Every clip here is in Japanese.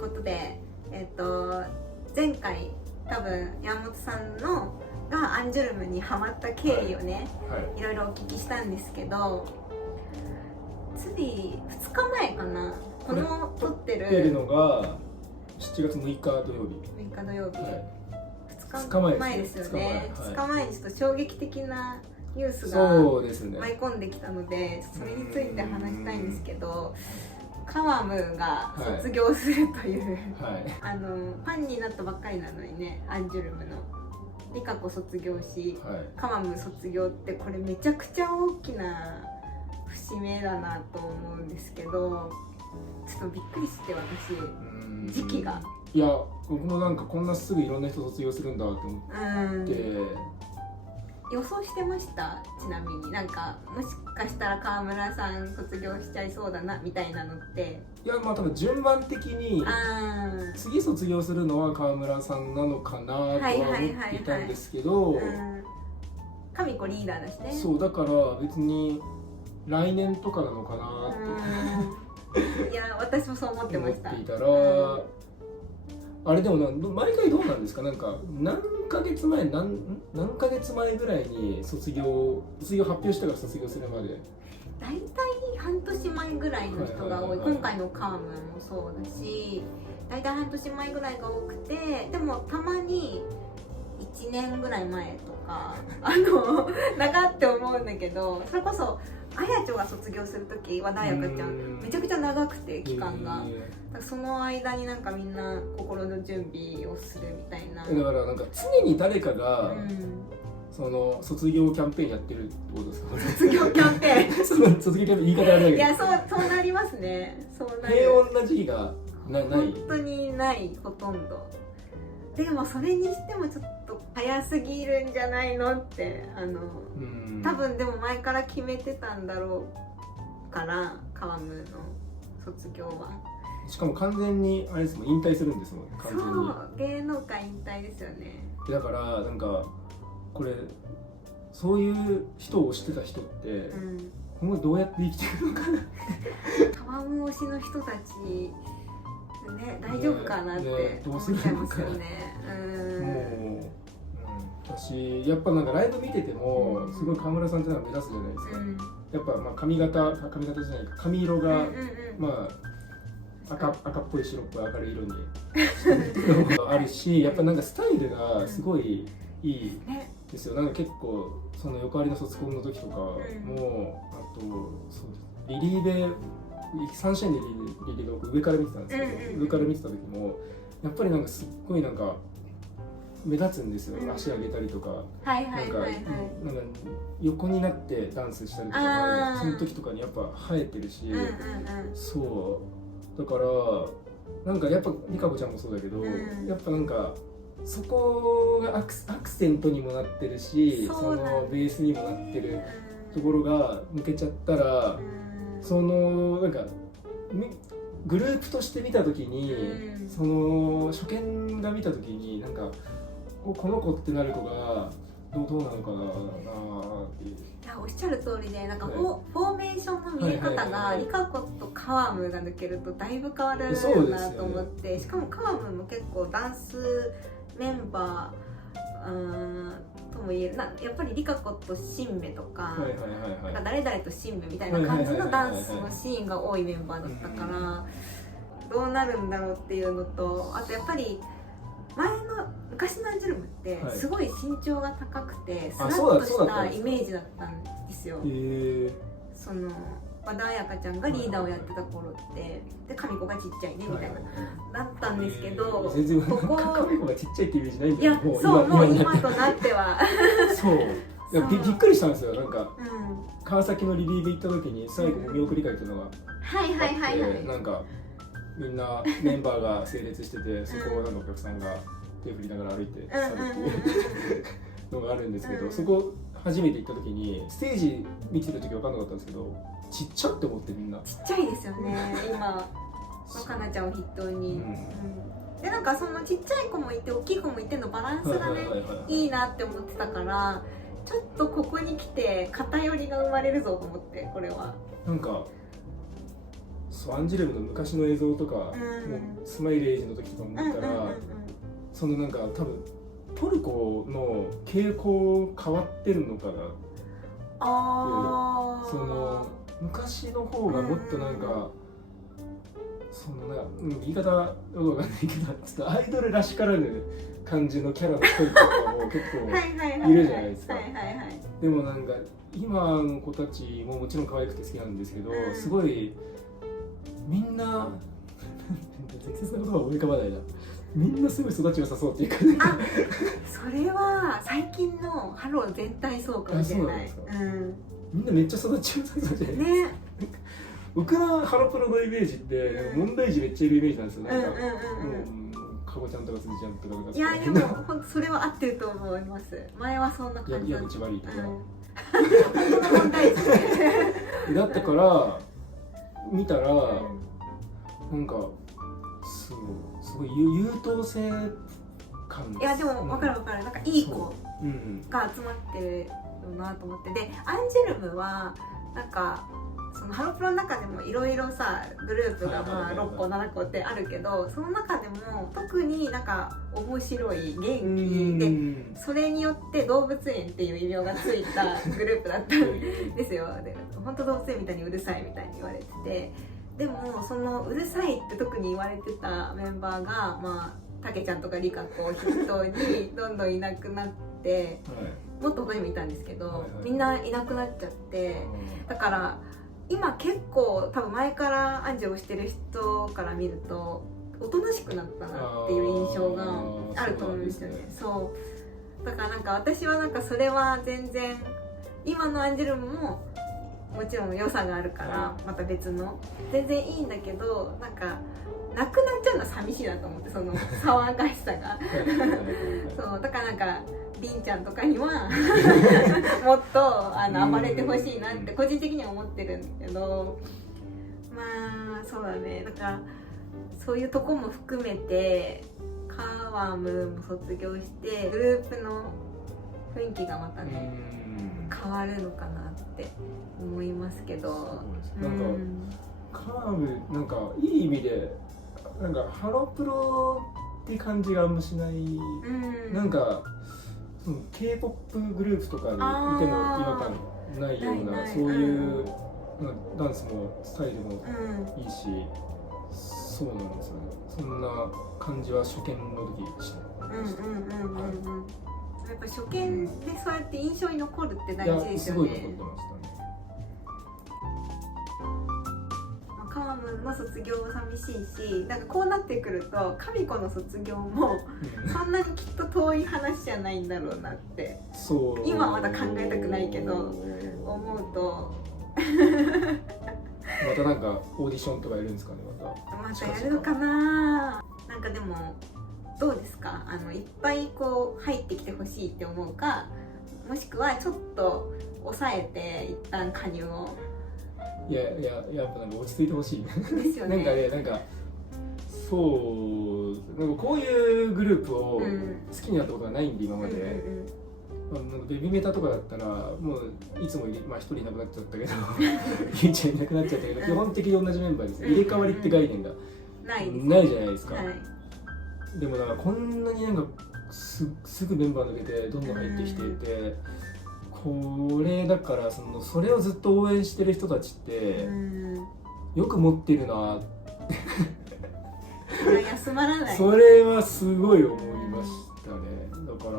ことで、前回多分山本さんのがアンジュルムにハマった経緯をね、いろいろお聞きしたんですけど、つい2日前かな、この撮ってるのが7月6日土曜日、6日土曜日、2 2日前ですよね。2日前にちょっと衝撃的なニュースがそうですね、舞い込んできたので、それについて話したいんですけど、カワムが卒業するという、ファンになったばっかりなのにね、アンジュルムのリカ子卒業し、カワム卒業って、これめちゃくちゃ大きな節目だなと思うんですけど、ちょっとびっくりして私、時期が。いや、僕もなんかこんなすぐいろんな人卒業するんだと思って、予想してました？ちなみになんか、もしかしたら川村さん卒業しちゃいそうだなみたいなのって。いや、まあ多分順番的に次卒業するのは川村さんなのかなとは思っていたんですけど、神子リーダーだしね。そうだから別に来年とかなのかなっていや、私もそう思ってました。思っていたら、あれでも毎回どうなんですか？なんか何ヶ月前ぐらいに卒業発表してから卒業するまで大体半年前ぐらいの人が多い。今回のカームもそうだし、大体半年前ぐらいが多くて、でもたまに1年ぐらい前とか長って思うんだけど、それこそあやちょが卒業する時はだやかちゃんめちゃくちゃ長くて期間が、その間になんかみんな心の準備をするみたいな。だからなんか常に誰かが、その卒業キャンペーンやってるってことですか？卒業キャンペーンその卒業キャンペーン言い方あれだけど、いや、そうなりますね。そうなる。平穏な時期がない。本当にない、ほとんど。でもそれにしてもちょっと早すぎるんじゃないのって、多分でも前から決めてたんだろうから、カワムの卒業は。しかも完全にあれですもん、引退するんですもん、完全に。そう、芸能界引退ですよね。だからなんかこれ、そういう人を推してた人って、今後どうやって生きていくのかな。カワム推しの人たちね、大丈夫かなって思っちゃいますよね。もう、私やっぱなんかライブ見てても、すごい川村さんってのは目立つじゃないですか。やっぱまあ髪型じゃないか、髪色がまあ赤っぽい白っぽい明るい色にあるし、やっぱなんかスタイルがすごいいいですよ。なんか結構その横ありの卒コンの時とかも、あとそうリリーベサンシャインでリリーベ僕上から見てたんですけど、上から見てた時もやっぱりなんかすっごいなんか目立つんですよ。足上げたりとか、なんか横になってダンスしたりとか、その時とかにやっぱ生えてるし、そうだからなんかやっぱリカ子ちゃんもそうだけど、やっぱなんかそこがアクセントにもなってるし、そのベースにもなってるところが抜けちゃったら、そのなんかグループとして見た時に、その初見が見た時になんかこの子ってなる子がどうなのかなっていう。いや、おっしゃる通りで、なんかフォーメーションの見え方がリカ子とカワムが抜けるとだいぶ変わるなと思って、しかもカワムも結構ダンスメンバーとも言えるやっぱりリカ子とシンメとか、誰々とシンメみたいな感じのダンスのシーンが多いメンバーだったから、どうなるんだろうっていうのと、あとやっぱり昔のアンジュルムってすごい身長が高くてスラッとしたイメージだったんですよ。その和田彩香ちゃんがリーダーをやってた頃ってで神子がちっちゃいねみたいなだったんですけど、全然神子がちっちゃいってイメージないんだけど、もう今となってはそういやびっくりしたんですよ。なんか川崎のリリーベ行った時に最後お見送り会っていうのがあって、なんかみんなメンバーが整列してて、そこをなんかお客さんが手振りながら歩いて去るっていうのがあるんですけど、そこ初めて行った時にステージ見てる時分かんなかったんですけど、ちっちゃって思って、みんなちっちゃいですよね今かなちゃんを筆頭に。でなんかそのちっちゃい子もいて大きい子もいてのバランスがねいいなって思ってたから、ちょっとここに来て偏りが生まれるぞと思って、これはなんかそうアンジュルムの昔の映像とか、もうスマイルエイジの時とかも見たら、そのなんか多分トルコの傾向変わってるのかなっていう、その昔の方がもっとなんか、そのなんか言い方わかんないけど、ちょっとアイドルらしからぬ感じのキャラの人とかも結構いるじゃないですか。でもなんか今の子たちももちろん可愛くて好きなんですけど、すごいみんな適切な言葉は思い浮かばないな。みんなすごい育ち良さそうっていうか、ね、あ、それは最近のハロー全体そうかもしれない。みんなめっちゃ育ち良さそうじゃないですか。ね。僕のハロプロのイメージって問題児めっちゃいるイメージなんですよ。なんかかごちゃんとかつじちゃんとか。いやでも本当それは合ってると思います。前はそんな感じだった。いや道悪いとか。本当の問題児。だったから見たらなんかすごい優等生感。いやでも分かる分かる。なんかいい子が集まってるなと思って、でアンジュルムはなんか。そのハロプロの中でもいろいろさグループがまあ6個7個ってあるけど、その中でも特になんか面白い元気で、それによって動物園っていう異名がついたグループだったんですよ。で本当動物園みたいにうるさいみたいに言われてて、でもそのうるさいって特に言われてたメンバーがまあたけちゃんとかりかこを筆頭にどんどんいなくなって、もっと他にもいたんですけど、みんないなくなっちゃって、だから今結構多分前からアンジュをしてる人から見るとおとなしくなったなっていう印象があると思うんですよね。そうだからなんか私はなんかそれは全然今のアンジュルムももちろん良さがあるからまた別の全然いいんだけど、なんかなくなっちゃうのは寂しいなと思って、その騒がしさがそうだからなんかりんちゃんとかにはもっと暴れてほしいなって個人的には思ってるんだけど、まあそうだね。だからそういうとこも含めてカワムも卒業してグループの雰囲気がまたね変わるのかなって思いますけど、なんかカワムなんかいい意味でなんかハロプロって感じがあんましない、なんかその K-POP グループとかにいても違和感ないような、そういうダンスもスタイルもいいし、そうなんですよね。そんな感じは初見の時してました。やっぱ初見でそうやって印象に残るって大事ですよね。すごい残ってましたね。カワムの卒業も寂しいし、なんかこうなってくるとカミコの卒業もそんなにきっと遠い話じゃないんだろうなって今はまだ考えたくないけど思うとまたなんかオーディションとかやるんですかね。またやるのかな。なんかでもどうですか、いっぱいこう入ってきてほしいって思うか、もしくはちょっと抑えて一旦加入を。いややっぱなんか落ち着いてほしいですよね。なんかね、なんかそうなんかこういうグループを好きになったことがないんで今まで、ベビーメタとかだったらもういつもまあ一人いなくなっちゃったけどりんちゃんいなくなっちゃったけど、基本的に同じメンバーです。入れ替わりって概念がないじゃないですか。でもだからこんなになんかすぐメンバー抜けてどんどん入ってきていて、これだからそれをずっと応援してる人たちってよく持ってるなって休まらない。それはすごい思いましたね。だから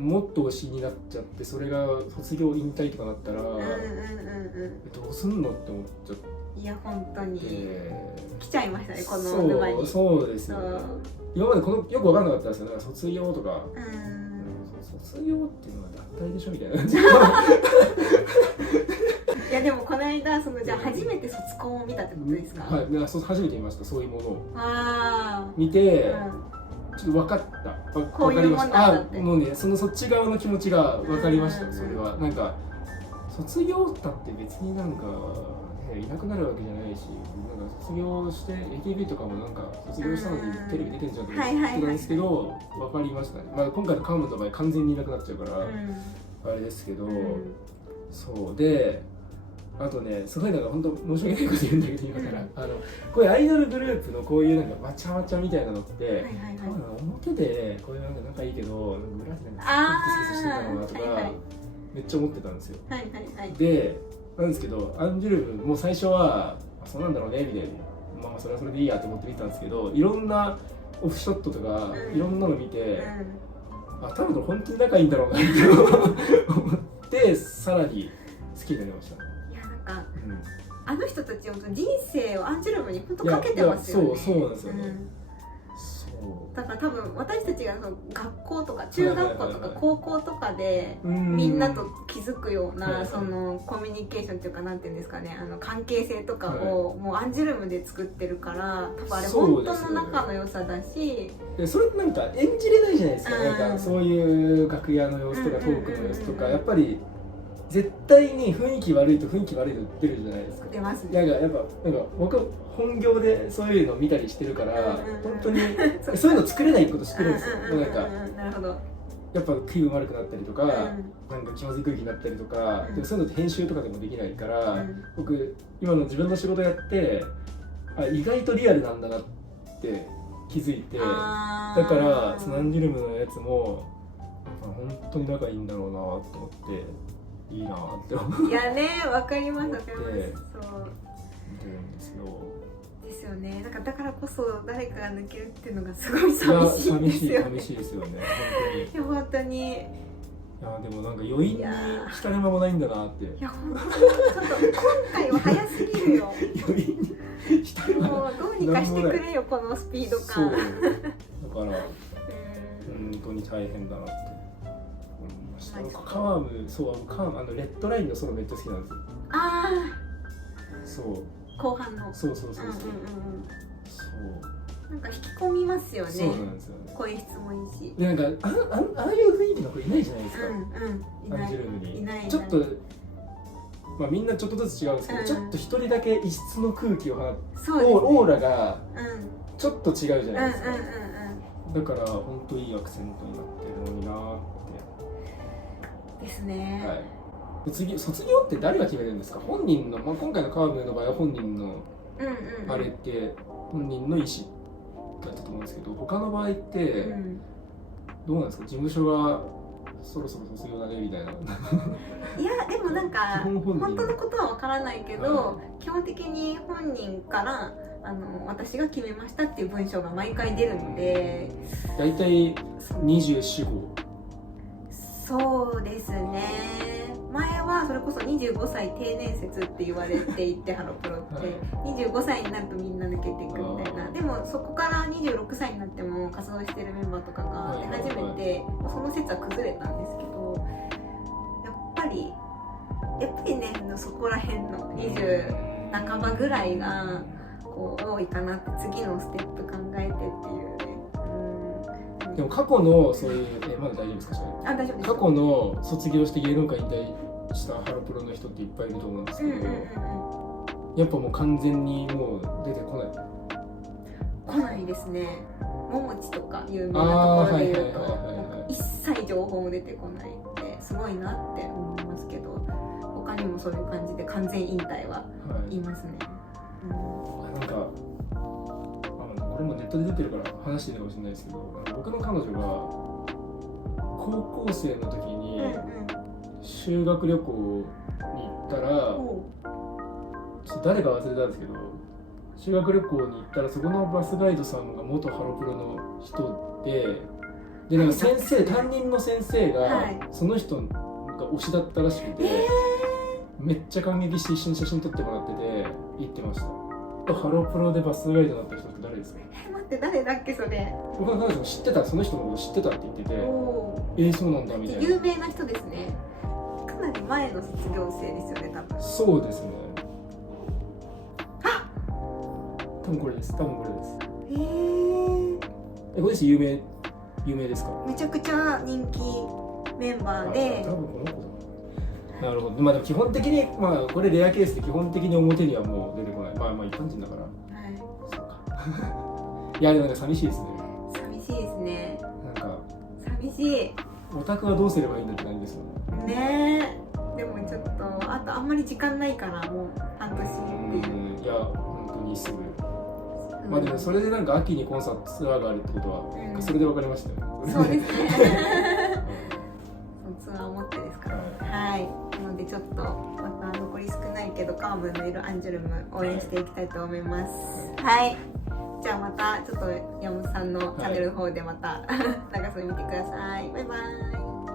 もっと推しになっちゃって、それが卒業引退とかなったらどうすんのって思っちゃって。いや本当に来ちゃいましたね、この沼に。そうですよね。今までよく分かんなかったですよ。だから卒業とか卒業っていうのは脱退でしょみたいな感じいやでもこの間じゃあ初めて卒コンを見たってことですか。はい、初めて見ました。そういうものを見て、ちょっと分かった。分かりました。もうね、そっち側の気持ちが分かりました。それはなんか卒業ったって別になんかいなくなるわけじゃないし、なんか卒業して AKB とかもなんか卒業したのにテレビ出てんじゃんって言ってたんですけど、分かりましたね。まあ今回のカムの場合完全にいなくなっちゃうから、あれですけど、そうであとねすごいなんか本当申し訳ないこと言うんだけど今から、こういうアイドルグループのこういうなんかわちゃわちゃみたいなのって、表でこういうなんか仲いいけど裏でなんかすごいしてたのかなとか、めっちゃ思ってたんですよ。でなんですけどアンジュルムも最初はそうなんだろうねみたいな、まあそれはそれでいいやと思って見てたんですけど、いろんなオフショットとかいろんなの見て、あ多分これ本当に仲いいんだろうなって思ってさらに好きになりました。あの人たち本当人生をアンジュルムに本当かけてますよね。そうなんですよね。だから多分私たちがその学校とか中学校とか高校とかでみんなと気づくようなそのコミュニケーションっていうかなんていうんですかね、関係性とかをもうアンジュルムで作ってるから、多分あれ本当の仲の良さだし、それなんか演じれないじゃないですか。なんかそういう楽屋の様子とかトークの様子とかやっぱり絶対に雰囲気悪いと出るじゃないですか。出ますね。やっぱなんか僕本業でそういうのを見たりしてるから、本当にそういうの作れないこと知ってるんですよ。なんかなるほど。やっぱ気分悪くなったりとか、なんか気まずい空気になったりとか、でもそういうのって編集とかでもできないから、僕今の自分の仕事やって意外とリアルなんだなって気づいて、だからそのアンジュルムのやつも本当に仲いいんだろうなと思って。いいなって思う。いやね、わかります。そう。見てるんですよ。ですよね。だからこそ誰かが抜けるっていうのがすごい寂しいですよね。寂しいですよね。本当に。いやでもなんか余韻に浸る間もないんだなって。いや本当に今回は早すぎるよ。余韻に浸る間。もうどうにかしてくれよこのスピード感。だから本当に大変だなって。カワム、レッドラインのソロめっちゃ好きなんですよ。そう後半のそうなんか引き込みますよね。そうなんですよね。声質もいいし、なんかああいう雰囲気の子いないじゃないですか。アンジュルムにちょっとまあみんなちょっとずつ違うんですけど、ちょっと一人だけ異質の空気を放ってオーラがちょっと違うじゃないですか。だから本当いいアクセントになってるのになってですね。はい。次卒業って誰が決めるんですか？本人の、今回のカーブの場合は本人のあれって本人の意思だったと思うんですけど、他の場合ってどうなんですか？事務所がそろそろ卒業だねみたいな。いやでもなんか本当のことはわからないけど、基本的に本人から私が決めましたっていう文章が毎回出るので、だいたい24号。そうですね。前はそれこそ25歳定年説って言われていてハロプロって25歳になるとみんな抜けていくみたいな。でもそこから26歳になっても活動してるメンバーとかが出始めて、その説は崩れたんですけど、やっぱりねそこら辺の20半ばぐらいがこう多いかなって、次のステップ考えてっていうね。でも過去のそういうまだ大丈夫ですか？それ大丈夫です。過去の卒業して芸能界引退したハロプロの人っていっぱいいると思うんですけど、やっぱもう完全にもう出てこないですね。ももちとか有名なところで言うと一切情報も出てこないってすごいなって思いますけど、他にもそういう感じで完全引退は言いますね。なんかこれもネットで出てるから話してるかもしれないですけど、僕の彼女が高校生の時に修学旅行に行ったら、ちょっと誰か忘れたんですけど、修学旅行に行ったらそこのバスガイドさんが元ハロプロの人で、なんか担任の先生がその人が推しだったらしくて、めっちゃ感激して一緒に写真撮ってもらってて言ってました。ハロプロでバスガイドになった人って誰ですか？待って、誰だっけそれ。僕は彼女も知ってた、その人も知ってたって言ってて、そうなんだみたいな。有名な人ですね。かなり前の卒業生ですよね、多分。そうですね。多分これです。これです有名ですか？めちゃくちゃ人気メンバーで。多分この子だ。なるほど。でも基本的にこれレアケースで基本的に表にはもう出てこない。一般人だから。そうか。いやでもなんか寂しいですね。寂しいですね。なんか寂しい。オタクはどうすればいいんだって感じですよね。ねえ。でもちょっとあとあんまり時間ないからもう半年っていう。いや本当にすぐ。まあでもそれでなんか秋にコンサートツアーがあるってことは、それで分かりましたよ。そうですね。ツアーを持ってですから。はい。なのでちょっとまた残り少ないけどカームのいるアンジュルム応援していきたいと思います。はい。じゃあまたちょっと山本さんのチャンネルの方でまた流すの見てください。バイバイ。